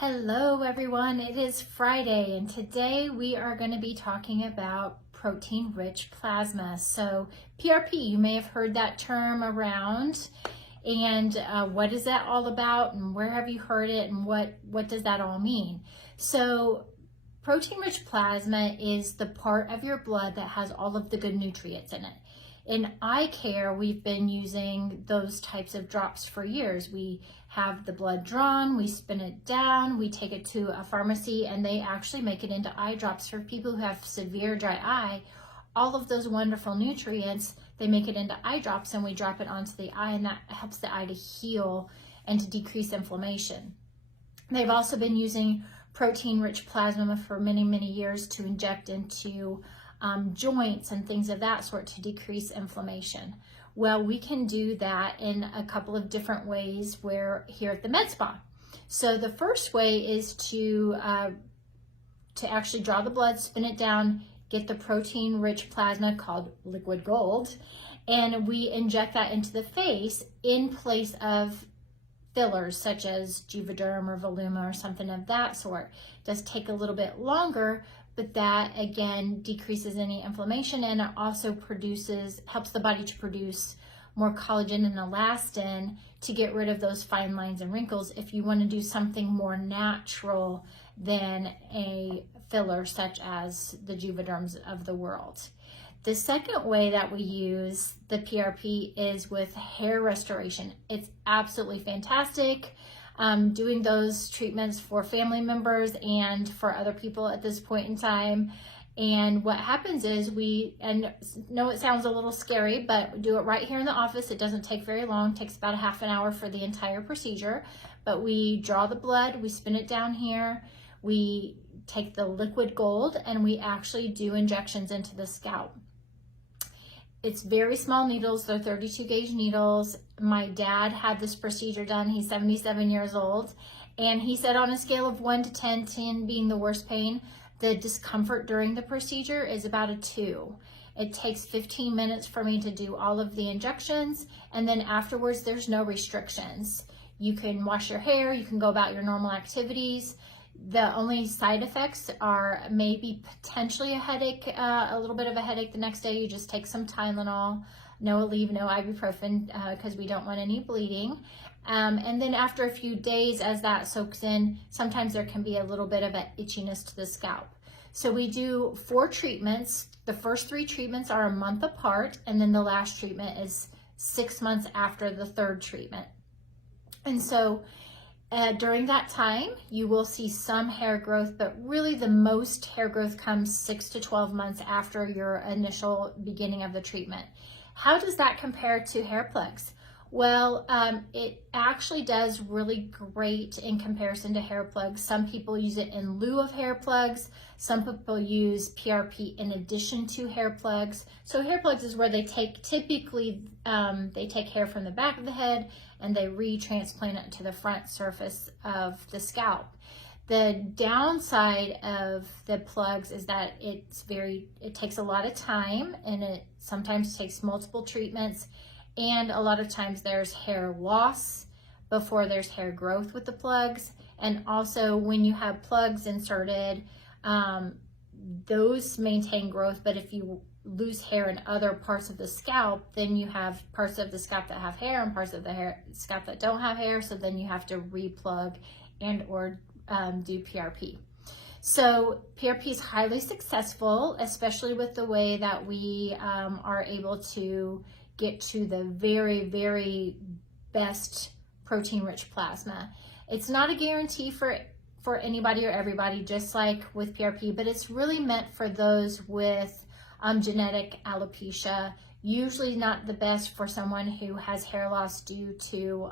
Hello everyone, it is Friday and today we are going to be talking about protein-rich plasma. So PRP, you may have heard that term around, and what is that all about and where have you heard it and what does that all mean? So protein-rich plasma is the part of your blood that has all of the good nutrients in it. In eye care, we've been using those types of drops for years. We have the blood drawn, we spin it down, we take it to a pharmacy, and they actually make it into eye drops for people who have severe dry eye. All of those wonderful nutrients, they make it into eye drops, and we drop it onto the eye, and that helps the eye to heal and to decrease inflammation. They've also been using protein-rich plasma for many, many years to inject into joints and things of that sort to decrease inflammation. Well, we can do that in a couple of different ways here at the Medspa. So the first way is to actually draw the blood, spin it down, get the protein-rich plasma called liquid gold, and we inject that into the face in place of fillers such as Juvederm or Voluma or something of that sort. It does take a little bit longer, but that again decreases any inflammation, and it also helps the body to produce more collagen and elastin to get rid of those fine lines and wrinkles if you want to do something more natural than a filler such as the Juvederms of the world. The second way that we use the PRP is with hair restoration. It's absolutely fantastic. Doing those treatments for family members and for other people at this point in time. And what happens is and know it sounds a little scary, but we do it right here in the office. It doesn't take very long. It takes about a half an hour for the entire procedure. But we draw the blood, we spin it down here, we take the liquid gold, and we actually do injections into the scalp. It's very small needles, they're 32 gauge needles. My dad had this procedure done, he's 77 years old, and he said on a scale of 1 to 10, 10 being the worst pain, the discomfort during the procedure is about a 2. It takes 15 minutes for me to do all of the injections, and then afterwards there's no restrictions. You can wash your hair, you can go about your normal activities. The only side effects are maybe potentially a headache, a little bit of a headache the next day. You just take some Tylenol, no Aleve, no ibuprofen, because we don't want any bleeding. And then after a few days, as that soaks in, sometimes there can be a little bit of an itchiness to the scalp. So we do 4 treatments. The first 3 treatments are a month apart, and then the last treatment is 6 months after the 3rd treatment. And so during that time, you will see some hair growth, but really the most hair growth comes 6 to 12 months after your initial beginning of the treatment. How does that compare to hair plugs? Well, it actually does really great in comparison to hair plugs. Some people use it in lieu of hair plugs. Some people use PRP in addition to hair plugs. So hair plugs is where they typically they take hair from the back of the head and they retransplant it to the front surface of the scalp. The downside of the plugs is that it takes a lot of time, and it sometimes takes multiple treatments. And a lot of times there's hair loss before there's hair growth with the plugs. And also when you have plugs inserted, those maintain growth, but if you lose hair in other parts of the scalp, then you have parts of the scalp that have hair and parts of the scalp that don't have hair, so then you have to replug and or do PRP. So PRP is highly successful, especially with the way that we are able to get to the very, very best protein-rich plasma. It's not a guarantee for anybody or everybody, just like with PRP, but it's really meant for those with genetic alopecia, usually not the best for someone who has hair loss due to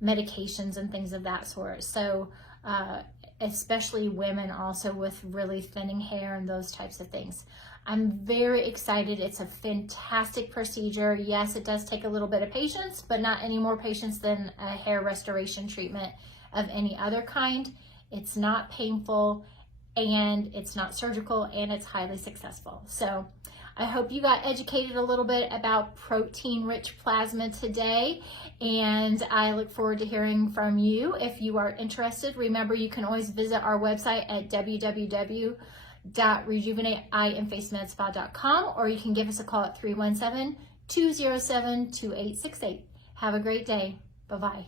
medications and things of that sort. So especially women also with really thinning hair and those types of things. I'm very excited. It's a fantastic procedure. Yes, it does take a little bit of patience, but not any more patience than a hair restoration treatment of any other kind. It's not painful, and it's not surgical, and it's highly successful. So I hope you got educated a little bit about protein-rich plasma today, and I look forward to hearing from you. If you are interested, remember you can always visit our website at www.rejuvenateinfacemedspa.com, or you can give us a call at 317-207-2868. Have a great day. Bye-bye.